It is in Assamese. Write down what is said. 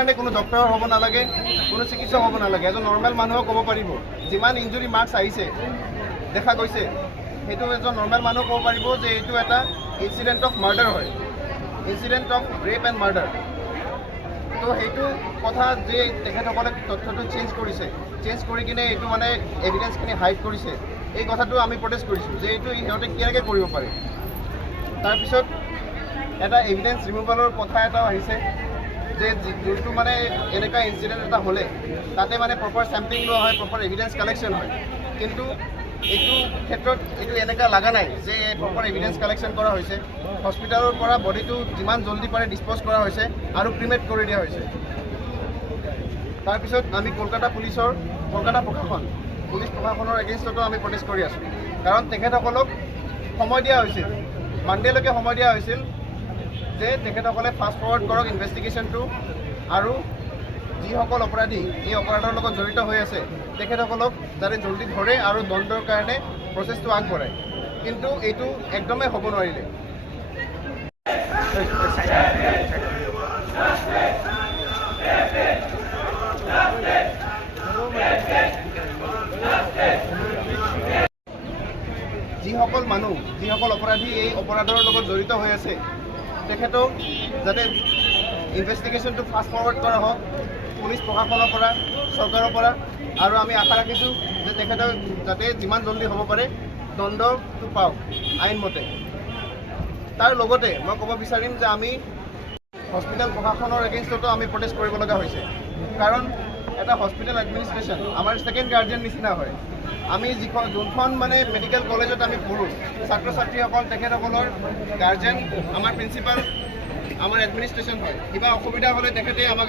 কাৰণে কোনো ডক্টৰ হ'ব নালাগে, কোনো চিকিৎসক হ'ব নালাগে। এজন নৰ্মেল মানুহে ক'ব পাৰিব যিমান ইঞ্জুৰি মাৰ্কছ আহিছে দেখা গৈছে, সেইটো এজন নৰ্মেল মানুহে ক'ব পাৰিব যে এইটো এটা ইনচিডেণ্ট অফ মাৰ্ডাৰ হয়, incident of rape and murder. তো সেইটো কথা যে তেখেতসকলে তথ্যটো চেঞ্জ কৰিছে, চেঞ্জ কৰি কিনে এইটো মানে এভিডেঞ্চখিনি হাইড কৰিছে, এই কথাটো আমি প্ৰটেষ্ট কৰিছোঁ যে এইটো সিহঁতে কেনেকৈ কৰিব পাৰে। তাৰপিছত এটা এভিডেঞ্চ ৰিমুভেলৰ কথা এটাও আহিছে যে যোনটো মানে এনেকুৱা ইনচিডেণ্ট এটা হ'লে তাতে মানে প্ৰপাৰ চেম্পলিং লোৱা হয়, প্ৰপাৰ এভিডেঞ্চ কালেকশ্যন হয়, কিন্তু এইটো ক্ষেত্ৰত এইটো এনেকুৱা লগা নাই যে প্ৰপাৰ এভিডেঞ্চ কালেকশ্যন কৰা হৈছে। হস্পিটেলৰ পৰা বডিটো যিমান জল্দি পাৰে ডিছপ'জ কৰা হৈছে আৰু ক্ৰিমেট কৰি দিয়া হৈছে। তাৰপিছত আমি কলকাতা পুলিচ প্ৰশাসনৰ এগেইনষ্টতো আমি প্ৰটেষ্ট কৰি আছোঁ, কাৰণ তেখেতসকলক সময় দিয়া হৈছিল, মানডেলৈকে সময় দিয়া হৈছিল যে তেখেতসকলে ফাষ্ট ফৰৱাৰ্ড কৰক ইনভেষ্টিগেশ্যনটো, আৰু যিসকল অপৰাধী এই অপৰাধৰ লগত জড়িত হৈ আছে তেখেতসকলক যাতে জল্দি ধৰে আৰু দণ্ডৰ কাৰণে প্ৰচেছটো আগবঢ়ায়, কিন্তু এইটো একদমেই হ'ব নোৱাৰিলে। যিসকল অপৰাধী এই অপৰাধৰ লগত জড়িত হৈ আছে তেখেতক যাতে ইনভেষ্টিগেশ্যনটো ফাষ্ট ফৰৱাৰ্ড কৰা হওক পুলিচ প্ৰশাসনৰ পৰা, চৰকাৰৰ পৰা, আৰু আমি আশা ৰাখিছোঁ যে তেখেতক যাতে যিমান জল্দি হ'ব পাৰে দণ্ডটো পাওক আইনমতে। তাৰ লগতে মই ক'ব বিচাৰিম যে আমি হস্পিটেল প্ৰশাসনৰ এগেইনষ্টতো আমি প্ৰটেষ্ট কৰিব লগা হৈছে, কাৰণ এটা হস্পিটেল এডমিনিষ্ট্ৰেশ্যন আমাৰ ছেকেণ্ড গাৰ্জিয়ান নিচিনা হয়। আমি যোনখন মানে মেডিকেল কলেজত আমি পঢ়োঁ, ছাত্ৰ ছাত্ৰীসকল তেখেতসকলৰ গাৰ্জেন আমাৰ প্ৰিন্সিপাল, আমাৰ এডমিনিষ্ট্ৰেশ্যন হয়। কিবা অসুবিধা হ'লে তেখেতে আমাক